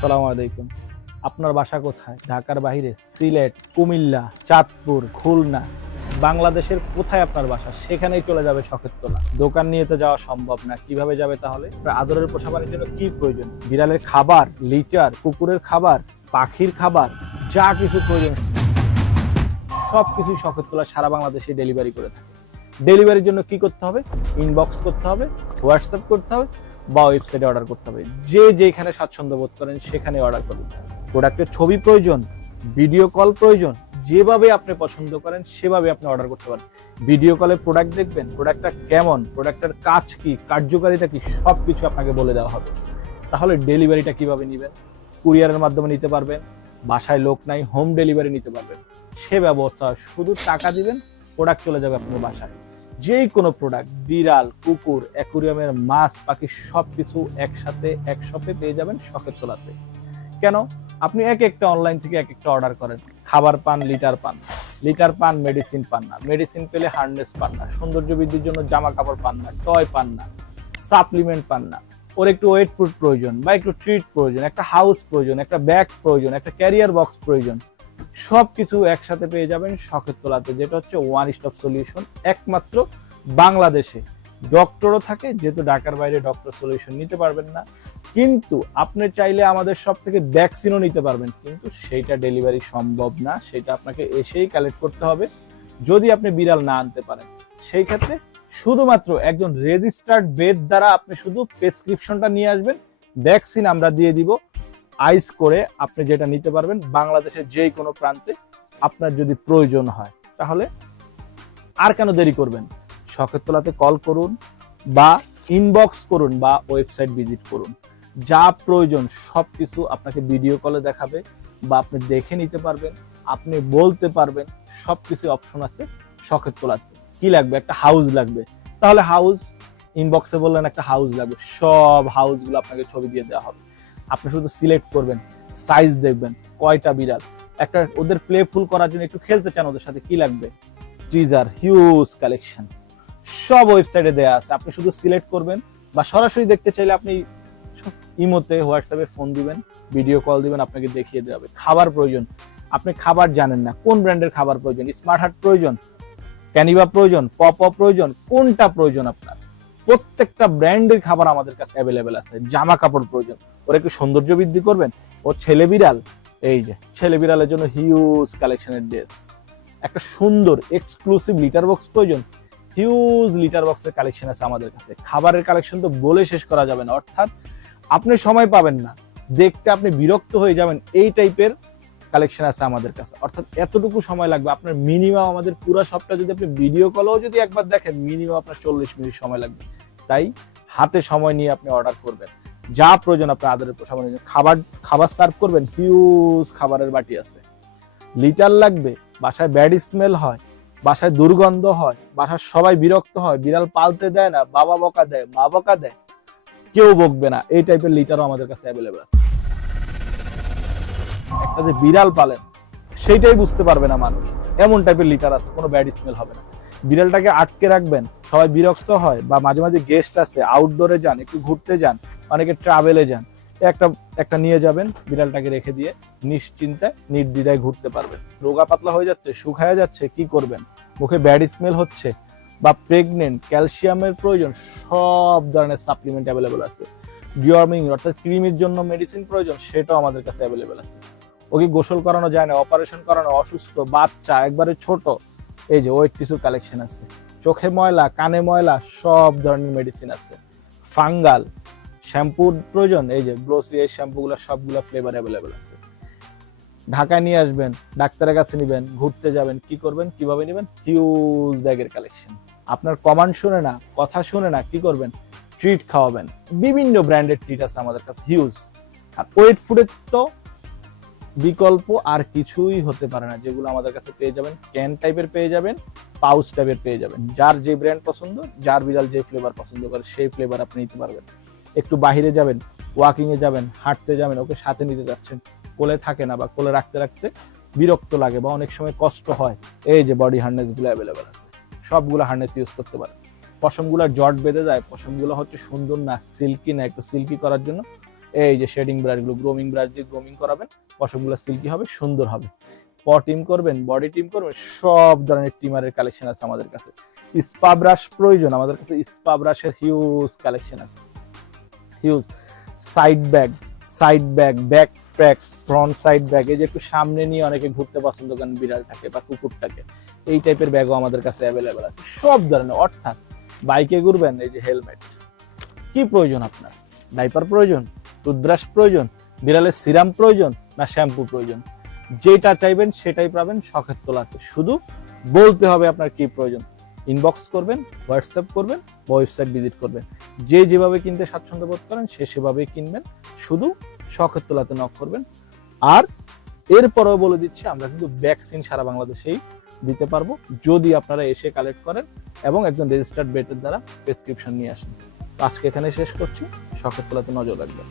আসসালামু আলাইকুম। আপনার বাসা কোথায়? ঢাকার বাইরে সিলেট, কুমিল্লা, চাঁদপুর, খুলনা। বাংলাদেশের কোথায় আপনার বাসা? সেখানেই চলে যাবে শখের তোলা। দোকান নিয়ে তো যাওয়া সম্ভব না। কীভাবে যাবে তাহলে? আদরের পোষা পানির জন্য কি প্রয়োজন? বিড়ালের খাবার, লিটার, কুকুরের খাবার, পাখির খাবার, যা কিছু প্রয়োজন। সব কিছুই শখের তোলা সারা বাংলাদেশে ডেলিভারি করে থাকে। ডেলিভারির জন্য কি করতে হবে? ইনবক্স করতে হবে, হোয়াটসঅ্যাপ করতে হবে বা ওয়েবসাইটে অর্ডার করতে হবে। যে যেখানে স্বাচ্ছন্দ্য বোধ করেন সেখানে অর্ডার করুন। প্রোডাক্টের ছবি প্রয়োজন ভিডিও কল প্রয়োজন, যেভাবে আপনি পছন্দ করেন সেভাবে আপনি অর্ডার করতে পারেন। ভিডিও কলে প্রোডাক্ট দেখবেন প্রোডাক্টটা কেমন প্রোডাক্টের কাজ কি, কার্যকারিতা কি সব কিছু আপনাকে বলে দেওয়া হবে। তাহলে ডেলিভারিটা কীভাবে নেবেন? কুরিয়ারের মাধ্যমে নিতে পারবেন, বাসায় লোক নাই হোম ডেলিভারি নিতে পারবেন। সে ব্যবস্থা, শুধু টাকা দিবেন প্রোডাক্ট চলে যাবে আপনার বাসায়। যেই কোনো প্রোডাক্ট বিড়াল, কুকুর অ্যাকুরিয়ামের মাছ পাখি সব কিছু একসাথে এক পেয়ে যাবেন শখের তোলাতে। কেন? আপনি এক একটা অনলাইন থেকে এক একটা অর্ডার করেন। খাবার পান লিটার পান। লিটার পান মেডিসিন পান না। মেডিসিন পেলে হার্নেস পান না। সৌন্দর্য বৃদ্ধির জন্য জামা কাপড় পান না। টয় পান না। সাপ্লিমেন্ট পান না। ওর একটু ওয়েট ফুড প্রয়োজন বা একটু ট্রিট প্রয়োজন, একটা হাউস প্রয়োজন, একটা ব্যাগ প্রয়োজন, একটা ক্যারিয়ার বক্স প্রয়োজন। সব কিছু একসাথে পেয়ে যাবেন শখের তোলাতে, যেটা হচ্ছে ওয়ান স্টপ সলিউশন একমাত্র বাংলাদেশে ডক্টরও থাকে, যেহেতু ঢাকার বাইরে ডক্টর সলিউশন নিতে পারবেন না। কিন্তু আপনি চাইলে আমাদের সব থেকে ভ্যাকসিনও নিতে পারবেন, কিন্তু সেইটা ডেলিভারি সম্ভব না, সেটা আপনাকে এসেই কালেক্ট করতে হবে, যদি আপনি বিড়াল না আনতে পারেন। সেই ক্ষেত্রে শুধুমাত্র একজন রেজিস্টার্ড বেড দ্বারা আপনি শুধু প্রেসক্রিপশনটা নিয়ে আসবেন ভ্যাকসিন আমরা দিয়ে দিব আইস করে আপনি যেটা নিতে পারবেন, বাংলাদেশের যে কোনো প্রান্তে আপনার যদি প্রয়োজন হয়, তাহলে আর কেন দেরি করবেন? শখের তোলাতে কল করুন বা ইনবক্স করুন বা ওয়েবসাইট ভিজিট করুন। যা প্রয়োজন সব কিছু আপনাকে ভিডিও কলে দেখাবে বা আপনি দেখে নিতে পারবেন, আপনি বলতে পারবেন সব কিছু অপশন আছে শখের তোলাতে কি লাগবে? একটা হাউস লাগবে। তাহলে হাউস ইনবক্সে বললেন একটা হাউস লাগবে। সব হাউসগুলো আপনাকে ছবি দিয়ে দেওয়া হবে। আপনি শুধু সিলেক্ট করবেন সাইজ দেখবেন, কয়টা বিড়াল। একটা ওদের প্লেফুল করার জন্য একটু খেলতে চান ওদের সাথে কি লাগবে? টিজার হিউজ কালেকশন সব ওয়েবসাইটে দেয়া আছে। আপনি শুধু সিলেক্ট করবেন বা সরাসরি দেখতে চাইলে আপনি ইমোতে, হোয়াটসঅ্যাপে ফোন দিবেন ভিডিও কল দিবেন, আপনাকে দেখিয়ে দেওয়া হবে। খাবার প্রয়োজন। আপনি খাবার জানেন না। কোন ব্র্যান্ডের খাবার প্রয়োজন? স্মার্ট হার্ট প্রয়োজন? ক্যানিবা প্রয়োজন? পপ প্রয়োজন? কোনটা প্রয়োজন আপনার? প্রত্যেকটা ব্র্যান্ডের খাবার আমাদের কাছে অ্যাভেলেবেল আছে। জামা কাপড় প্রয়োজন। ওরা একটু সৌন্দর্য বৃদ্ধি করবেন? ও ছেলে বিড়াল, এই যে, ছেলে বিড়ালের জন্য হিউজ কালেকশনের ড্রেস একটা সুন্দর এক্সক্লুসিভ লিটার বক্স প্রয়োজন। হিউজ লিটার বক্সের কালেকশন আছে আমাদের কাছে। খাবারের কালেকশন তো বলে শেষ করা যাবে না। অর্থাৎ আপনি সময় পাবেন না। দেখতে আপনি বিরক্ত হয়ে যাবেন এই টাইপের কালেকশন আছে আমাদের কাছে। অর্থাৎ এতটুকু সময় লাগবে। আপনার মিনিমাম আমাদের পুরো সবটা যদি আপনি ভিডিও কলেও যদি একবার দেখেন মিনিমাম আপনার চল্লিশ মিনিট সময় লাগবে। তাই হাতে সময় নিয়ে আপনি অর্ডার করবেন। যা প্রয়োজন আপনার আদরের পোষাবার খাবার খাবার সার্ভ করবেন। হিউজ খাবারের বাটি আছে। লিটার লাগবে, বাসায় ব্যাড স্মেল হয়, বাসায় দুর্গন্ধ হয়, বাসার সবাই বিরক্ত হয়, বিড়াল পালতে দেয় না, বাবা বকা দেয়, মা বকা দেয়, কেউ বকবে না। এই টাইপের লিটারও আমাদের কাছে অ্যাভেলেবেল আছে। যে বিড়াল পালেন সেইটাই বুঝতে পারবে না মানুষ। এমন টাইপের লিটার আছে, কোনো ব্যাড স্মেল হবে না। বিড়ালটাকে আটকে রাখবেন, সবাই বিরক্ত হয় বা মাঝে মাঝে গেস্ট আছে আউটডোরে যান, একটু ঘুরতে যান, অনেকে ট্রাভেলে যান, একটা একটা নিয়ে যাবেন, বিড়ালটাকে রেখে দিয়ে নিশ্চিন্তায় নির্দ্বিধায় ঘুরতে পারবেন। রোগা পাতলা হয়ে যাচ্ছে, শুকায়া যাচ্ছে, কি করবেন? মুখে ব্যাড স্মেল হচ্ছে বা প্রেগনেন্ট ক্যালসিয়ামের প্রয়োজন, সব ধরনের সাপ্লিমেন্ট অ্যাভেলেবেল আছে। ডিওয়ার্মিং অর্থাৎ ক্রিমের জন্য মেডিসিন প্রয়োজন, সেটাও আমাদের কাছে অ্যাভেলেবেল আছে। ওকে গোসল করানো যায় না অপারেশন করানো, অসুস্থ, বাচ্চা, একবারে ছোট। এই যে, ওয়েট টিস্যু কালেকশন আছে। চোখে ময়লা, কানে ময়লা, সব ধরনের মেডিসিন আছে। ফাঙ্গাল, শ্যাম্পুর প্রয়োজন, এই যে গ্লোসি এই শ্যাম্পুগুলো, সবগুলো ফ্লেভার অ্যাভেলেবেল আছে। ঢাকায় নিয়ে আসবেন, ডাক্তারের কাছে নেবেন, ঘুরতে যাবেন, কি করবেন, কীভাবে নেবেন? হিউজ ব্যাগের কালেকশন আপনার কমান্ড শুনে না, কথা শুনে না, কি করবেন? ট্রিট খাওয়াবেন। বিভিন্ন ব্র্যান্ডের ট্রিট আছে আমাদের কাছে হিউজ আর ওয়েট ফুডের তো বিকল্প আর কিছুই হতে পারে না, যেগুলো আমাদের কাছে পেয়ে যাবেন। ক্যান টাইপের পেয়ে যাবেন পাউচ টাইপের পেয়ে যাবেন। যার যে ব্র্যান্ড পছন্দ, যার বিড়াল যে ফ্লেভার পছন্দ করে, সেই ফ্লেভার আপনি নিতে পারবেন। একটু বাহিরে যাবেন ওয়াকিংয়ে যাবেন, হাঁটতে যাবেন, ওকে সাথে নিতে যাচ্ছেন, কোলে থাকে না বা কোলে রাখতে রাখতে বিরক্ত লাগে বা অনেক সময় কষ্ট হয়, এই যে বডি হার্নেসগুলো অ্যাভেলেবেল আছে। সবগুলো হার্নেস ইউজ করতে পারেন। পশমগুলো জট বেঁধে যায়, পশমগুলো হচ্ছে সুন্দর না সিল্কি না, একটু সিল্কি করার জন্য এই যে শেডিং ব্রাশগুলো গ্রোমিং ব্রাশ দিয়ে গ্রোমিং করাবেন, পশমগুলো সিল্কি হবে, সুন্দর হবে। প টিম করবেন বডি টিম করবেন, সব ধরনের টিমারের কালেকশন আছে আমাদের কাছে। স্পা ব্রাশ প্রয়োজন, আমাদের কাছে স্পা ব্রাশের হিউজ কালেকশন আছে। Huge side bag side bag backpack front side bag এই যে একটু সামনে নিয়ে অনেকে ঘুরতে পছন্দ করেন বিড়ালটাকে বা কুকুরটাকে। এই টাইপের ব্যাগও আমাদের কাছে অ্যাভেলেবেল আছে। সব ধরনের, অর্থাৎ বাইকে ঘুরবেন, এই যে হেলমেট কি প্রয়োজন আপনার? ডাইপার প্রয়োজন? টুথব্রাশ প্রয়োজন, বিড়ালের সিরাম প্রয়োজন না শ্যাম্পু প্রয়োজন। যেটা চাইবেন সেটাই পাবেন শখের তোলাতে। শুধু বলতে হবে আপনার কি প্রয়োজন। ইনবক্স করবেন হোয়াটসঅ্যাপ করবেন বা ওয়েবসাইট ভিজিট করবেন। যে যেভাবে কিনতে স্বাচ্ছন্দ্য বোধ করেন, সে সেভাবেই কিনবেন। শুধু শখের তোলাতে নক করবেন। আর এরপরেও বলে দিচ্ছি, আমরা কিন্তু ভ্যাকসিন সারা বাংলাদেশেই দিতে পারব। যদি আপনারা এসে কালেক্ট করেন এবং একজন রেজিস্টার্ড বেটের দ্বারা প্রেসক্রিপশন নিয়ে আসেন। আজকে এখানে শেষ করছি। শখের তোলাতে নজর রাখবেন।